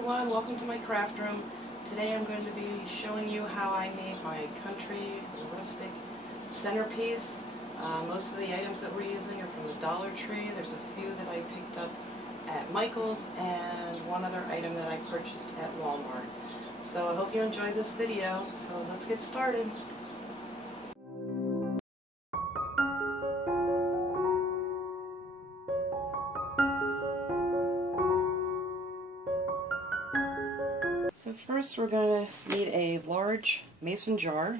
everyone, welcome to my craft room. Today I'm going to be showing you how I made my country rustic centerpiece. Most of the items that we're using are from the Dollar Tree. There's a few that I picked up at Michael's and one other item that I purchased at Walmart. So I hope you enjoyed this video, so let's get started. So first we're going to need a large mason jar.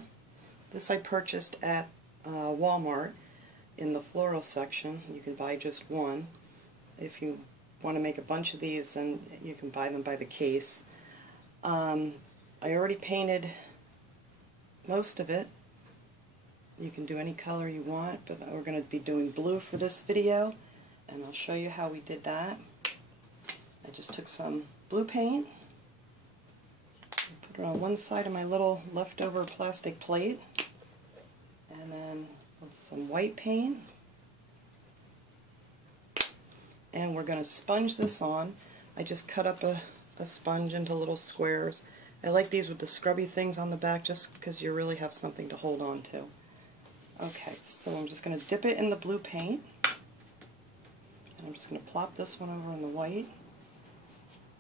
This I purchased at Walmart in the floral section. You can buy just one. If you want to make a bunch of these, then you can buy them by the case. I already painted most of it. You can do any color you want, but we're going to be doing blue for this video, and I'll show you how we did that. I just took some blue paint, put it on one side of my little leftover plastic plate, and then with some white paint, and we're going to sponge this on. I just cut up a sponge into little squares. I like these with the scrubby things on the back just because you really have something to hold on to. Okay, so I'm just going to dip it in the blue paint, and I'm just going to plop this one over in the white,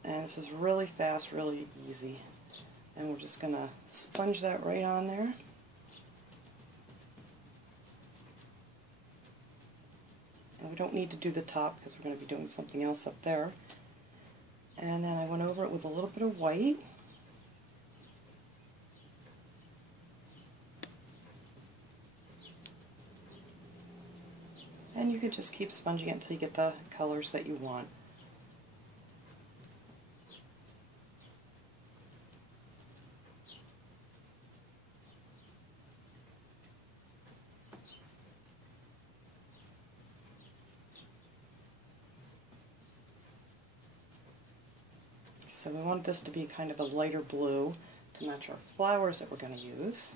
and this is really fast, really easy. And we're just going to sponge that right on there. And we don't need to do the top because we're going to be doing something else up there. And then I went over it with a little bit of white. And you could just keep sponging it until you get the colors that you want. So we want this to be kind of a lighter blue to match our flowers that we're going to use.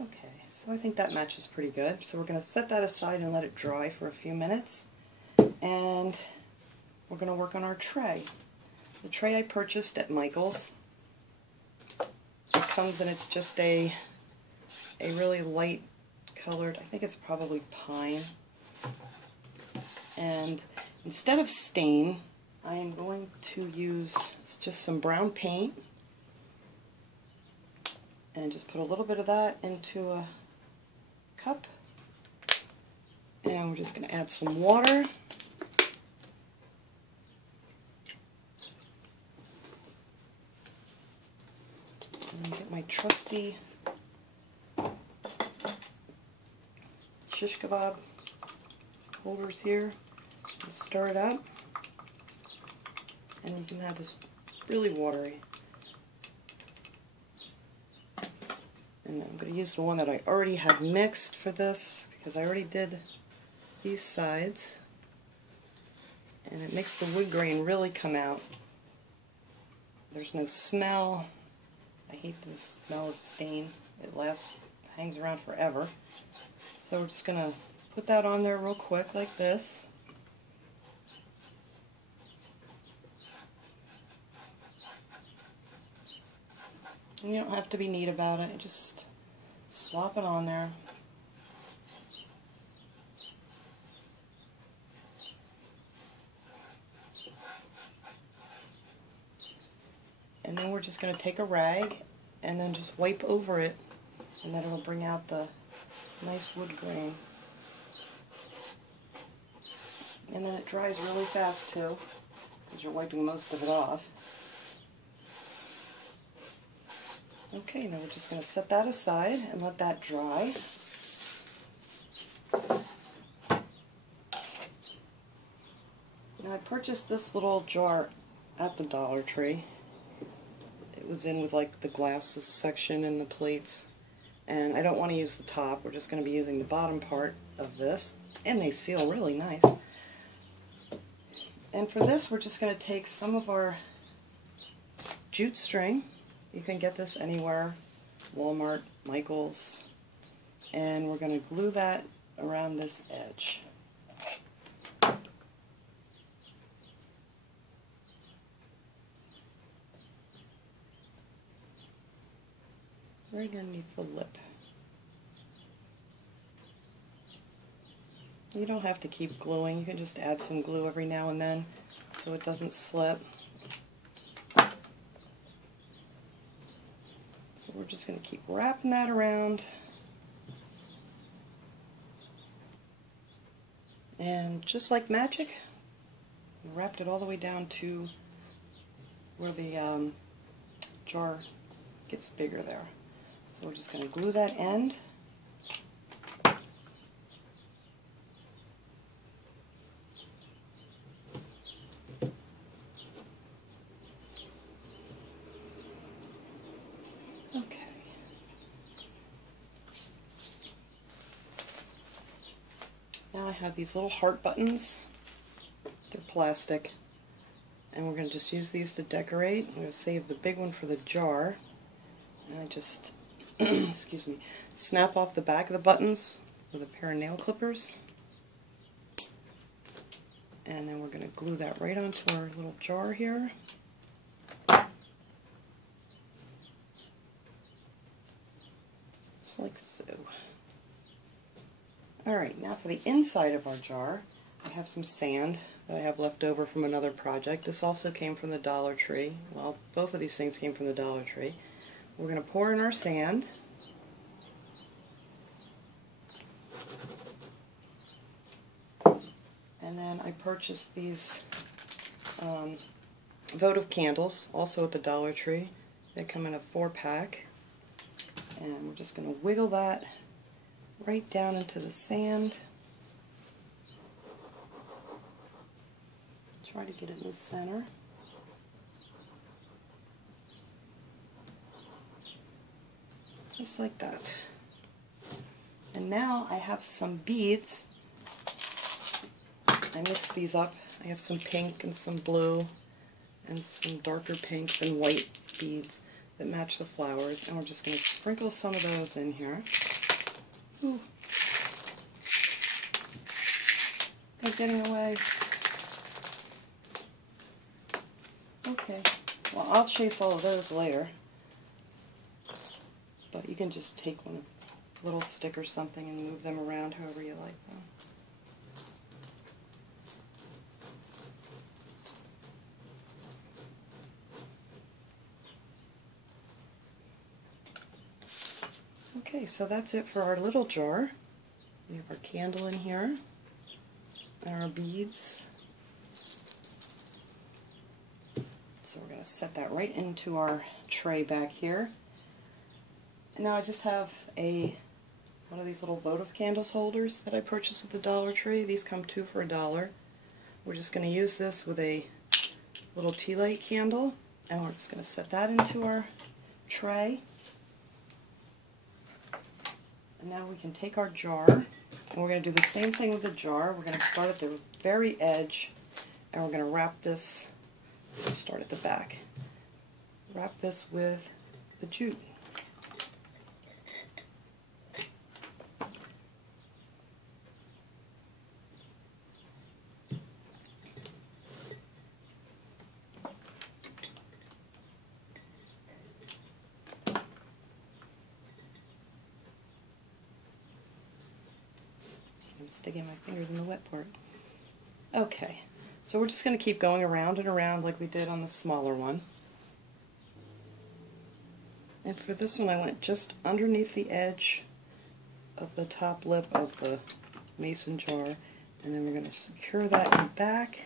Okay, so I think that matches pretty good. So we're going to set that aside and let it dry for a few minutes. And we're going to work on our tray. The tray I purchased at Michael's. It comes and it's just a really light colored, I think it's probably pine. And instead of stain, I am going to use just some brown paint and just put a little bit of that into a cup. And we're just going to add some water. And get my trusty shish kebab holders here. Just stir it up, and you can have this really watery. And I'm going to use the one that I already have mixed for this because I already did these sides, and it makes the wood grain really come out. There's no smell. I hate the smell of stain. It hangs around forever. So we're just going to put that on there real quick like this. And you don't have to be neat about it, just slop it on there. And then we're just going to take a rag and then just wipe over it, and then it'll bring out the nice wood grain. And then it dries really fast too, because you're wiping most of it off. Okay, now we're just going to set that aside and let that dry. Now I purchased this little jar at the Dollar Tree. It was in with like the glasses section and the plates. And I don't want to use the top, we're just going to be using the bottom part of this. And they seal really nice. And for this, we're just going to take some of our jute string. You can get this anywhere, Walmart, Michael's, and we're going to glue that around this edge. right underneath the lip. You don't have to keep gluing, you can just add some glue every now and then so it doesn't slip. So we're just going to keep wrapping that around. And just like magic, we wrapped it all the way down to where the jar gets bigger there. So we're just going to glue that end. Okay. Now I have these little heart buttons. They're plastic. And we're going to just use these to decorate. I'm going to save the big one for the jar. And I just, excuse me, snap off the back of the buttons with a pair of nail clippers. And then we're going to glue that right onto our little jar here. Just like so. Alright, now for the inside of our jar, I have some sand that I have left over from another project. This also came from the Dollar Tree. Well, both of these things came from the Dollar Tree. We're going to pour in our sand. And then I purchased these votive candles, also at the Dollar Tree. They come in a 4-pack. And we're just going to wiggle that right down into the sand. Try to get it in the center. Just like that. And now I have some beads. I mixed these up. I have some pink and some blue and some darker pinks and white beads that match the flowers. And we're just going to sprinkle some of those in here. Ooh. They're getting away. Okay, well I'll chase all of those later, but you can just take one little stick or something and move them around however you like them. Okay, so that's it for our little jar. We have our candle in here and our beads. So we're going to set that right into our tray back here. And now I just have one of these little votive candles holders that I purchased at the Dollar Tree. These come 2 for $1. We're just going to use this with a little tea light candle, and we're just going to set that into our tray. And now we can take our jar, and we're going to do the same thing with the jar. We're going to start at the very edge, and we're going to wrap this. Let's start at the back. Wrap this with the jute. I'm sticking my fingers in the wet part. Okay. So we're just going to keep going around and around like we did on the smaller one. And for this one I went just underneath the edge of the top lip of the mason jar, and then we're going to secure that in the back.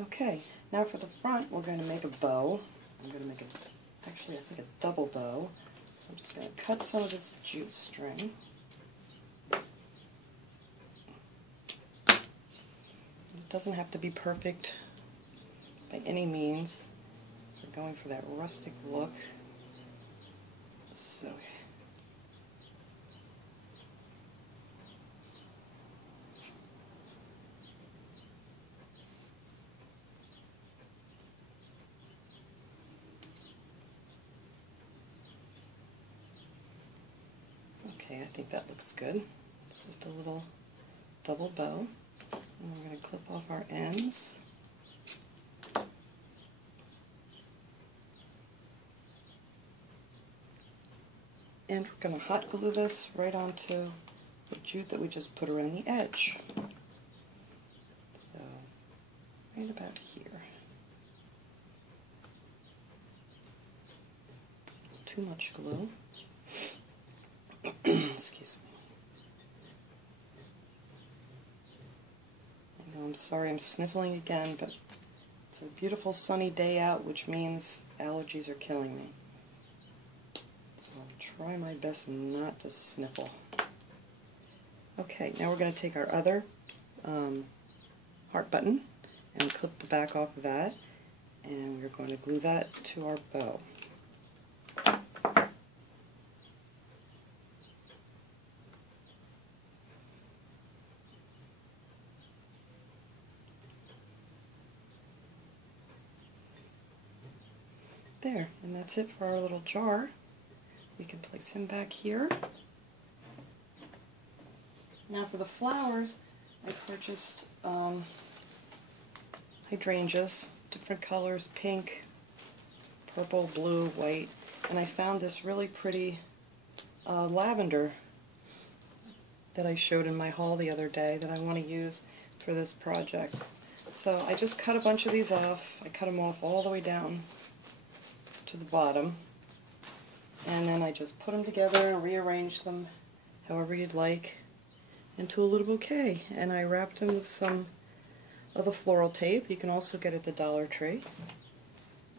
Okay, now for the front we're going to make a bow. I'm going to make actually I think a double bow. So I'm just going to cut some of this jute string. It doesn't have to be perfect by any means. So we're going for that rustic look. So okay, I think that looks good. It's just a little double bow. And we're going to clip off our ends. And we're going to hot glue this right onto the jute that we just put around the edge. So, right about here. Too much glue. Excuse me. I know, I'm sorry I'm sniffling again, but it's a beautiful sunny day out, which means allergies are killing me. So I'll try my best not to sniffle. Okay, now we're going to take our other heart button and clip the back off of that, and we're going to glue that to our bow. There, and that's it for our little jar. We can place him back here. Now for the flowers, I purchased hydrangeas, different colors, pink, purple, blue, white, and I found this really pretty lavender that I showed in my haul the other day that I want to use for this project. So I just cut a bunch of these off. I cut them off all the way down to the bottom, and then I just put them together and rearranged them however you'd like into a little bouquet, and I wrapped them with some of the floral tape you can also get at the Dollar Tree,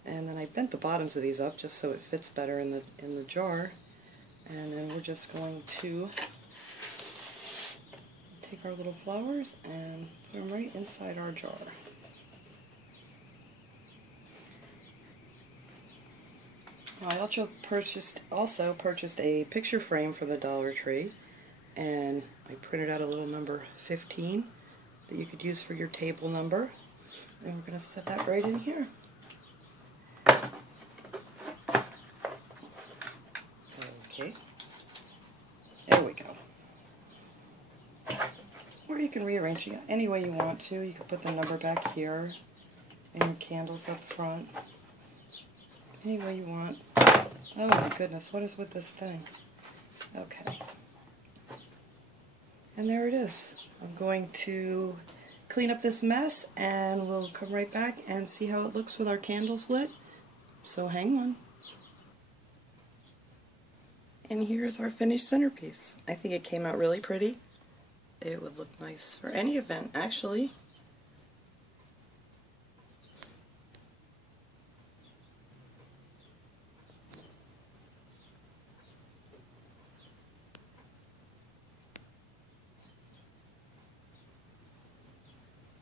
and then I bent the bottoms of these up just so it fits better in the jar, and then we're just going to take our little flowers and put them right inside our jar. I also purchased a picture frame for the Dollar Tree, and I printed out a little number 15 that you could use for your table number, and we're going to set that right in here. Okay, there we go. Or you can rearrange it any way you want to. You can put the number back here and your candles up front. Any way you want. Oh my goodness, what is with this thing? Okay. And there it is. I'm going to clean up this mess and we'll come right back and see how it looks with our candles lit. So hang on. And here's our finished centerpiece. I think it came out really pretty. It would look nice for any event, actually.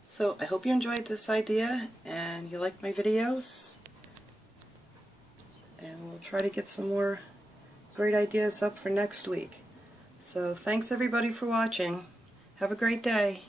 So I hope you enjoyed this idea and you liked my videos, and we'll try to get some more great ideas up for next week. So thanks everybody for watching. Have a great day.